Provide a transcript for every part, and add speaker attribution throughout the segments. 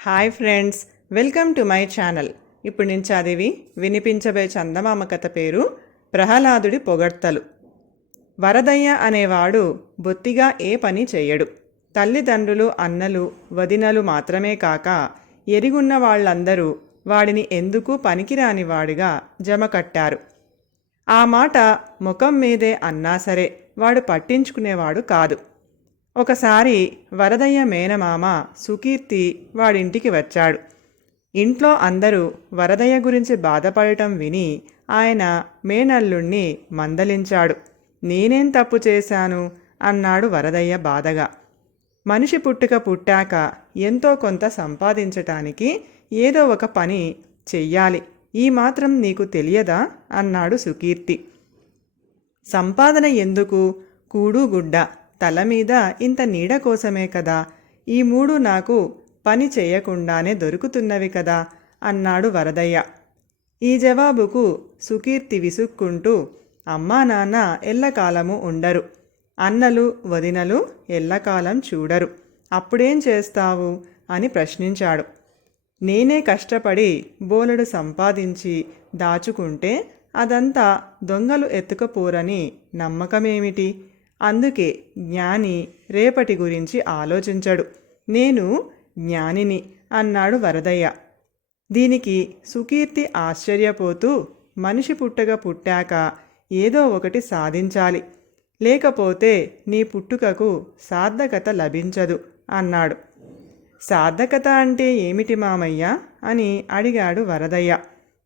Speaker 1: Hi friends welcome to my channel ఇప్పుడు నేను చదివి వినిపించబోయే చందమామ కథ పేరు ప్రహ్లాదుడి పొగడ్తలు. వరదయ్య అనేవాడు బొత్తిగా ఏ పని చేయడు తల్లిదండ్రులు అన్నలు వదినలు మాత్రమే కాక ఎరిగున్న వాళ్ళందరూ వాడిని ఎందుకు పనికిరానివాడిగా జమ కట్టారు. ఆ మాట ముఖం మీదే అన్నా సరే వాడు పట్టించుకునేవాడు కాదు. ఒకసారి వరదయ్య మేనమామ సుకీర్తి వాడింటికి వచ్చాడు. ఇంట్లో అందరూ వరదయ్య గురించి బాధపడటం విని ఆయన మేనల్లుణ్ణి మందలించాడు. నేనేం తప్పు చేశాను? అన్నాడు వరదయ్య బాధగా. మనిషి పుట్టుక పుట్టాక ఎంతో కొంత సంపాదించటానికి ఏదో ఒక పని చెయ్యాలి. ఈ మాత్రం నీకు తెలియదా? అన్నాడు సుకీర్తి. సంపాదన ఎందుకు? కూడు గుడ్డ. తల మీద ఇంత నీడ కోసమే కదా? ఈ మూడు నాకు పని చేయకుండానే దొరుకుతున్నవి కదా? అన్నాడు వరదయ్య. ఈ జవాబుకు సుకీర్తి విసుక్కుంటూ అమ్మా నాన్న ఎల్లకాలము ఉండరు. అన్నలు వదినలు ఎల్లకాలం చూడరు. అప్పుడేం చేస్తావు? అని ప్రశ్నించాడు. నేనే కష్టపడి బోలెడు సంపాదించి దాచుకుంటే అదంతా దొంగలు ఎత్తుకపోరని నమ్మకమేమిటి? అందుకే జ్ఞాని రేపటి గురించి ఆలోచించడు. నేను జ్ఞానిని అన్నాడు వరదయ్య. దీనికి సుకీర్తి ఆశ్చర్యపోతూ మనిషి పుట్టగా పుట్టాక ఏదో ఒకటి సాధించాలి. లేకపోతే నీ పుట్టుకకు సార్థకత లభించదు అన్నాడు. సార్థకత అంటే ఏమిటి మామయ్య? అని అడిగాడు వరదయ్య.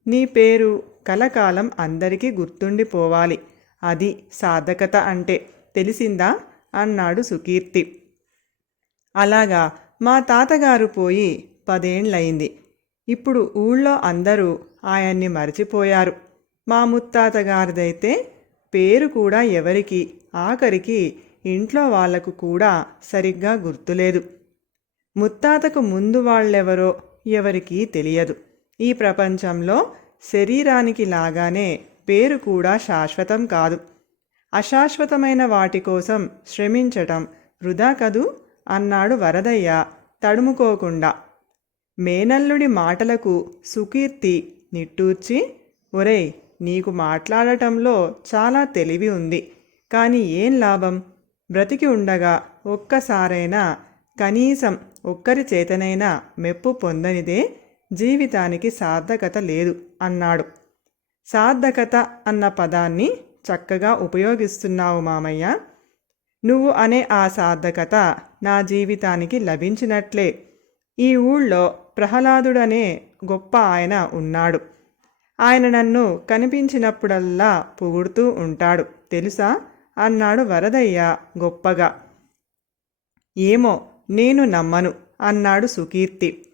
Speaker 1: నీ పేరు కలకాలం అందరికీ గుర్తుండిపోవాలి. అది సార్థకత అంటే. తెలిసిందా? అన్నాడు సుకీర్తి. అలాగా మా తాతగారు పోయి పదేండ్లయింది. ఇప్పుడు ఊళ్ళో అందరూ ఆయన్ని మరచిపోయారు. మా ముత్తాతగారిదైతే పేరు కూడా ఎవరికి ఆఖరికి ఇంట్లో వాళ్ళకు కూడా సరిగ్గా గుర్తులేదు. ముత్తాతకు ముందు వాళ్ళెవరో ఎవరికీ తెలియదు. ఈ ప్రపంచంలో శరీరానికి లాగానే పేరు కూడా శాశ్వతం కాదు. అశాశ్వతమైన వాటి కోసం శ్రమించటం వృధా కదూ? అన్నాడు వరదయ్య తడుముకోకుండా. మేనల్లుడి మాటలకు సుకీర్తి నిట్టూర్చి ఒరేయ్ నీకు మాట్లాడటంలో చాలా తెలివి ఉంది కానీ ఏం లాభం? బ్రతికి ఉండగా ఒక్కసారైనా కనీసం ఒక్కరి చేతనైనా మెప్పు పొందనిదే జీవితానికి సార్థకత లేదు అన్నాడు. సార్థకత అన్న పదాన్ని చక్కగా ఉపయోగిస్తున్నావు మామయ్య. నువ్వు అనే ఆ సార్థకత నా జీవితానికి లభించినట్లే. ఈ ఊళ్ళో ప్రహ్లాదుడనే గొప్ప ఆయన ఉన్నాడు. ఆయన నన్ను కనిపించినప్పుడల్లా పొగుడుతూ ఉంటాడు. తెలుసా? అన్నాడు వరదయ్య గొప్పగా. ఏమో నేను నమ్మను అన్నాడు సుకీర్తి.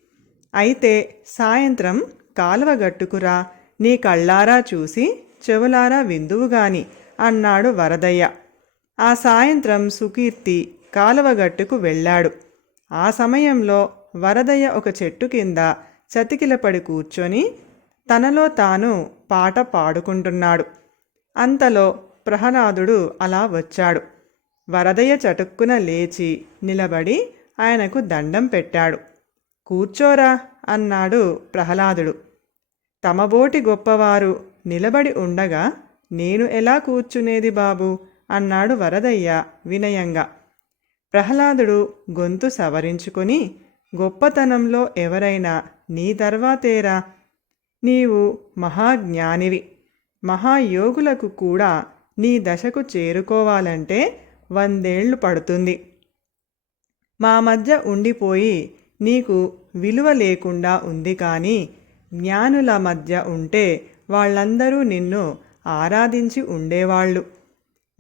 Speaker 1: అయితే సాయంత్రం కాలువ గట్టుకురా నీ కళ్ళారా చూసి చెవులారా విందువుగాని అన్నాడు వరదయ్య. ఆ సాయంత్రం సుకీర్తి కాలువగట్టుకు వెళ్ళాడు. ఆ సమయంలో వరదయ్య ఒక చెట్టు కింద చతికిలపడి కూర్చొని తనలో తాను పాట పాడుకుంటున్నాడు. అంతలో ప్రహ్లాదుడు అలా వచ్చాడు. వరదయ్య చటుక్కున లేచి నిలబడి ఆయనకు దండం పెట్టాడు. కూర్చోరా అన్నాడు ప్రహ్లాదుడు. తమబోటి గొప్పవారు నిలబడి ఉండగా నేను ఎలా కూర్చునేది బాబు అన్నాడు వరదయ్య వినయంగా. ప్రహ్లాదుడు గొంతు సవరించుకొని గొప్పతనంలో ఎవరైనా నీ తర్వాతేరా? నీవు మహాజ్ఞానివి. మహాయోగులకు కూడా నీ దశకు చేరుకోవాలంటే వందేళ్ళు పడుతుంది. మా మధ్య ఉండిపోయి నీకు విలువ లేకుండా ఉంది కానీ జ్ఞానుల మధ్య ఉంటే వాళ్ళందరూ నిన్ను ఆరాధించి ఉండేవాళ్ళు.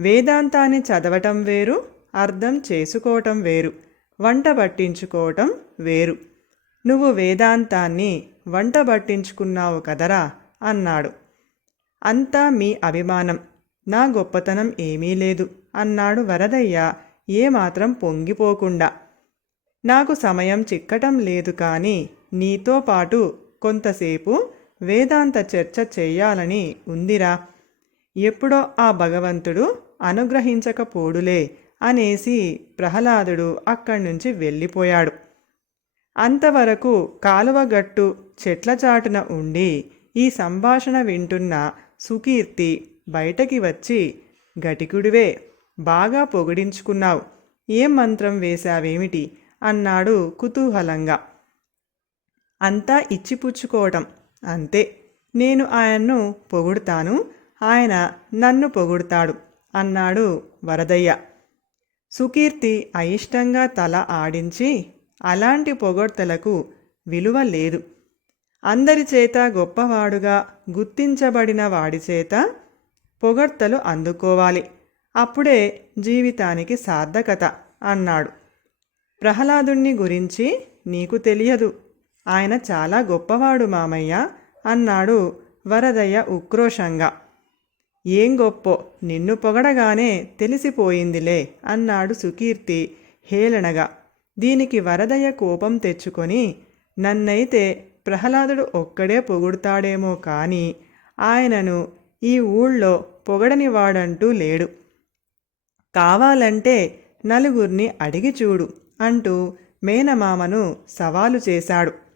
Speaker 1: వేదాంతాన్ని చదవటం వేరు అర్థం చేసుకోవటం వేరు వంట పట్టించుకోవటం వేరు. నువ్వు వేదాంతాన్ని వంట పట్టించుకున్నావు కదరా అన్నాడు. అంతా మీ అభిమానం నా గొప్పతనం ఏమీ లేదు అన్నాడు వరదయ్య ఏమాత్రం పొంగిపోకుండా. నాకు సమయం చిక్కటం లేదు కానీ నీతో పాటు కొంతసేపు వేదాంత చర్చ చెయ్యాలని ఉందిరా. ఎప్పుడో ఆ భగవంతుడు అనుగ్రహించకపోడులే అనేసి ప్రహ్లాదుడు అక్కడి నుంచి వెళ్ళిపోయాడు. అంతవరకు కాలువగట్టు చెట్ల చాటున ఉండి ఈ సంభాషణ వింటున్న సుకీర్తి బయటకి వచ్చి గటికుడివే బాగా పొగిడించుకున్నావు. ఏం మంత్రం వేశావేమిటి? అన్నాడు కుతూహలంగా. అంతా ఇచ్చిపుచ్చుకోవటం అంతే. నేను ఆయన్ను పొగుడుతాను ఆయన నన్ను పొగుడుతాడు అన్నాడు వరదయ్య. సుకీర్తి అయిష్టంగా తల ఆడించి అలాంటి పొగడ్తలకు విలువ లేదు. అందరి చేత గొప్పవాడుగా గుర్తించబడిన వాడి చేత పొగడ్తలు అందుకోవాలి. అప్పుడే జీవితానికి సార్థకత అన్నాడు. ప్రహ్లాదుణ్ణి గురించి నీకు తెలియదు. ఆయన చాలా గొప్పవాడు మామయ్య అన్నాడు వరదయ్య ఉక్రోషంగా. ఏం గొప్పో నిన్ను పొగడగానే తెలిసిపోయిందిలే అన్నాడు సుకీర్తి హేళనగా. దీనికి వరదయ్య కోపం తెచ్చుకొని నన్నైతే ప్రహ్లాదుడు ఒక్కడే పొగుడుతాడేమో కానీ ఆయనను ఈ ఊళ్ళో పొగడనివాడంటూ లేడు. కావాలంటే నలుగురిని అడిగి చూడు అంటూ మేనమామను సవాలు చేశాడు.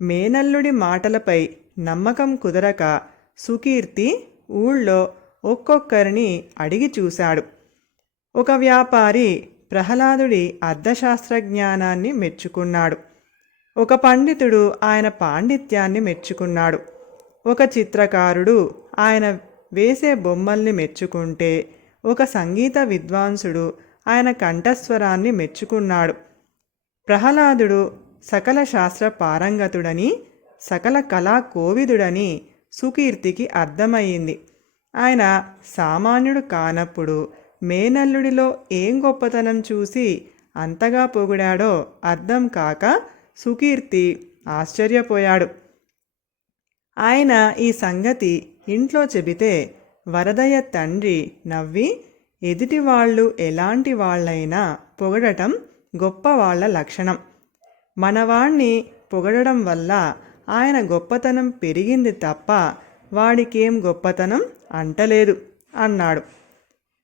Speaker 1: మేనల్లుడి మాటలపై నమ్మకం కుదరక సుకీర్తి ఊళ్ళో ఒక్కొక్కరిని అడిగి చూశాడు. ఒక వ్యాపారి ప్రహ్లాదుడి అర్థశాస్త్రజ్ఞానాన్ని మెచ్చుకున్నాడు. ఒక పండితుడు ఆయన పాండిత్యాన్ని మెచ్చుకున్నాడు. ఒక చిత్రకారుడు ఆయన వేసే బొమ్మల్ని మెచ్చుకుంటే ఒక సంగీత విద్వాంసుడు ఆయన కంఠస్వరాన్ని మెచ్చుకున్నాడు. ప్రహ్లాదుడు సకల శాస్త్ర పారంగతుడని సకల కళా కోవిదుడని సుకీర్తికి అర్థమయ్యింది. ఆయన సామాన్యుడు కానప్పుడు మేనల్లుడిలో ఏం గొప్పతనం చూసి అంతగా పొగిడాడో అర్థం కాక సుకీర్తి ఆశ్చర్యపోయాడు. ఆయన ఈ సంగతి ఇంట్లో చెబితే వరదయ్య తండ్రి నవ్వి ఎదుటి వాళ్ళు ఎలాంటి వాళ్ళైనా పొగడటం గొప్ప వాళ్ళ లక్షణం. మనవాణ్ణి పొగడడం వల్ల ఆయన గొప్పతనం పెరిగింది తప్ప వాడికేం గొప్పతనం అంటలేదు అన్నాడు.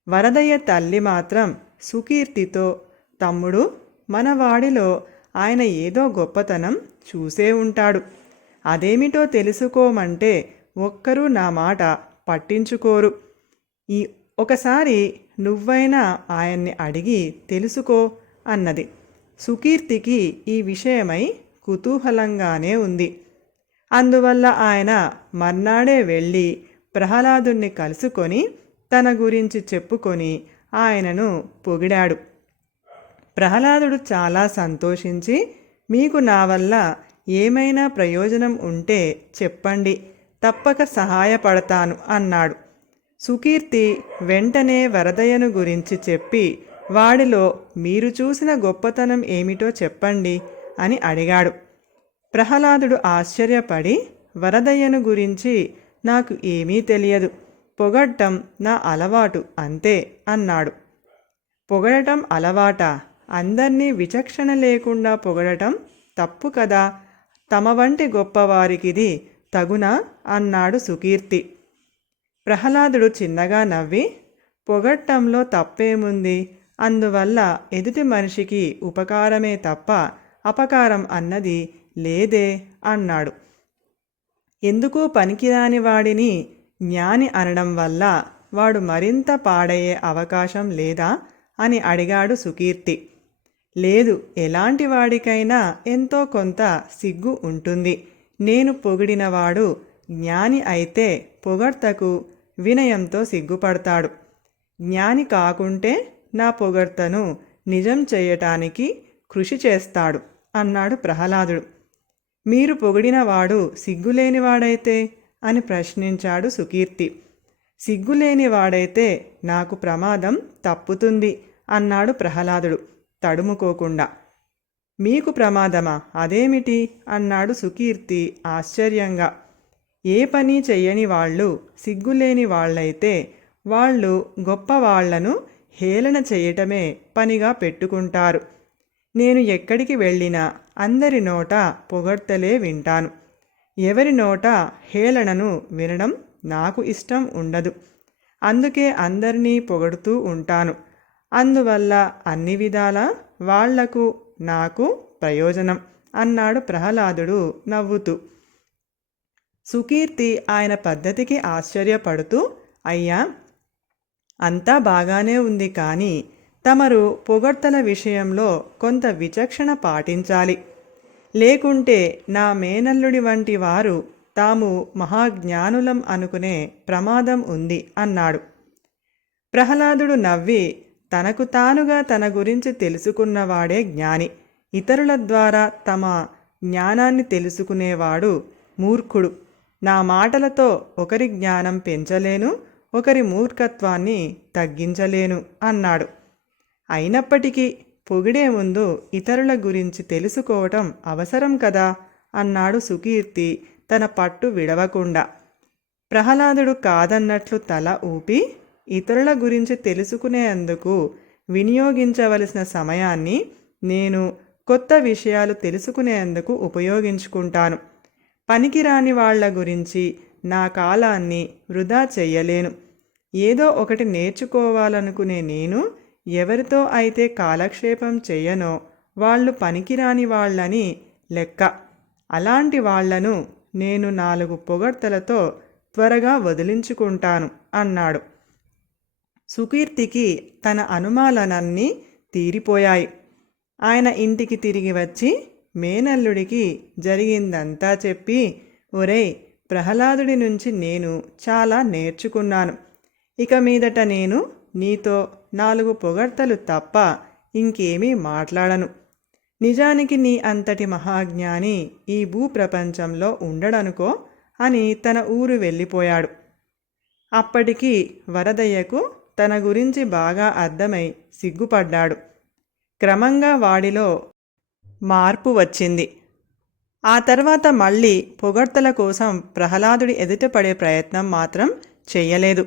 Speaker 1: వరదయ్య తల్లి మాత్రం సుకీర్తితో తమ్ముడు మనవాడిలో ఆయన ఏదో గొప్పతనం చూసే ఉంటాడు. అదేమిటో తెలుసుకోమంటే ఒక్కరూ నా మాట పట్టించుకోరు. ఈ ఒకసారి నువ్వైనా ఆయన్ని అడిగి తెలుసుకో అన్నది. సుకీర్తికి ఈ విషయమై కుతూహలంగానే ఉంది. అందువల్ల ఆయన మర్నాడే వెళ్ళి ప్రహ్లాదుణ్ణి కలుసుకొని తన గురించి చెప్పుకొని ఆయనను పొగిడాడు. ప్రహ్లాదుడు చాలా సంతోషించి మీకు నా వల్ల ఏమైనా ప్రయోజనం ఉంటే చెప్పండి తప్పక సహాయపడతాను అన్నాడు. సుకీర్తి వెంటనే వరదయ్యను గురించి చెప్పి వాడిలో మీరు చూసిన గొప్పతనం ఏమిటో చెప్పండి అని అడిగాడు. ప్రహ్లాదుడు ఆశ్చర్యపడి వరదయ్యను గురించి నాకు ఏమీ తెలియదు. పొగడ్డం నా అలవాటు అంతే అన్నాడు. పొగడటం అలవాట? అందర్నీ విచక్షణ లేకుండా పొగడటం తప్పు కదా? తమ వంటి గొప్పవారికిది తగునా? అన్నాడు సుకీర్తి. ప్రహ్లాదుడు చిన్నగా నవ్వి పొగట్టంలో తప్పేముంది? అందువల్ల ఎదుటి మనిషికి ఉపకారమే తప్ప అపకారం అన్నది లేదే అన్నాడు. ఎందుకు పనికిరాని వాడిని జ్ఞాని అనడం వల్ల వాడు మరింత పాడయ్యే అవకాశం లేదా అని అడిగాడు సుకీర్తి. లేదు ఎలాంటి వాడికైనా ఎంతో కొంత సిగ్గు ఉంటుంది. నేను పొగిడినవాడు జ్ఞాని అయితే పొగడ్తకు వినయంతో సిగ్గుపడతాడు. జ్ఞాని కాకుంటే నా పొగడ్తను నిజం చేయటానికి కృషి చేస్తాడు అన్నాడు ప్రహ్లాదుడు. మీరు పొగిడినవాడు సిగ్గులేనివాడైతే? అని ప్రశ్నించాడు సుకీర్తి. సిగ్గులేనివాడైతే నాకు ప్రమాదం తప్పుతుంది అన్నాడు ప్రహ్లాదుడు తడుముకోకుండా. మీకు ప్రమాదమా? అదేమిటి? అన్నాడు సుకీర్తి ఆశ్చర్యంగా. ఏ పని చెయ్యని వాళ్ళు సిగ్గులేని వాళ్ళైతే వాళ్ళు గొప్ప వాళ్ళను హేళన చేయటమే పనిగా పెట్టుకుంటారు. నేను ఎక్కడికి వెళ్ళినా అందరి నోట పొగడ్తలే వింటాను. ఎవరి నోట హేళనను వినడం నాకు ఇష్టం ఉండదు. అందుకే అందరినీ పొగడుతూ ఉంటాను. అందువల్ల అన్ని విధాల వాళ్ళకు నాకు ప్రయోజనం అన్నాడు ప్రహ్లాదుడు నవ్వుతూ. సుకీర్తి ఆయన పద్ధతికి ఆశ్చర్యపడుతూ అయ్యా అంతా బాగానే ఉంది కానీ తమరు పొగడ్తల విషయంలో కొంత విచక్షణ పాటించాలి. లేకుంటే నా మేనల్లుడి వంటి వారు తాము మహాజ్ఞానులం అనుకునే ప్రమాదం ఉంది అన్నాడు. ప్రహ్లాదుడు నవ్వి తనకు తానుగా తన గురించి తెలుసుకున్నవాడే జ్ఞాని. ఇతరుల ద్వారా తమ జ్ఞానాన్ని తెలుసుకునేవాడు మూర్ఖుడు. నా మాటలతో ఒకరి జ్ఞానం పెంచలేను ఒకరి మూర్ఖత్వాన్ని తగ్గించలేను అన్నాడు. అయినప్పటికీ పొగిడే ముందు ఇతరుల గురించి తెలుసుకోవటం అవసరం కదా అన్నాడు సుకీర్తి తన పట్టు విడవకుండా. ప్రహ్లాదుడు కాదన్నట్లు తల ఊపి ఇతరుల గురించి తెలుసుకునేందుకు వినియోగించవలసిన సమయాన్ని నేను కొత్త విషయాలు తెలుసుకునేందుకు ఉపయోగించుకుంటాను. పనికిరాని వాళ్ళ గురించి నా కాలాన్ని వృధా చెయ్యలేను ఏదో ఒకటి నేర్చుకోవాలనుకునే నేను ఎవరితో అయితే కాలక్షేపం చెయ్యనో వాళ్ళు పనికిరాని వాళ్ళని లెక్క. అలాంటి వాళ్ళను నేను నాలుగు పొగడ్తలతో త్వరగా వదిలించుకుంటాను అన్నాడు. సుకీర్తికి తన అనుమానాలన్నీ తీరిపోయాయి. ఆయన ఇంటికి తిరిగి వచ్చి మేనల్లుడికి జరిగిందంతా చెప్పి ఒరేయ్ ప్రహ్లాదుడి నుంచి నేను చాలా నేర్చుకున్నాను. ఇక మీదట నేను నీతో నాలుగు పొగడ్తలు తప్ప ఇంకేమీ మాట్లాడను. నిజానికి నీ అంతటి మహాజ్ఞాని ఈ భూప్రపంచంలో ఉండడనుకో అని తన ఊరు వెళ్ళిపోయాడు. అప్పటికి వరదయ్యకు తన గురించి బాగా అర్థమై సిగ్గుపడ్డాడు. క్రమంగా వాడిలో మార్పు వచ్చింది. ఆ తర్వాత మళ్ళీ పొగడ్తల కోసం ప్రహ్లాదుడి ఎదుటపడే ప్రయత్నం మాత్రం చెయ్యలేదు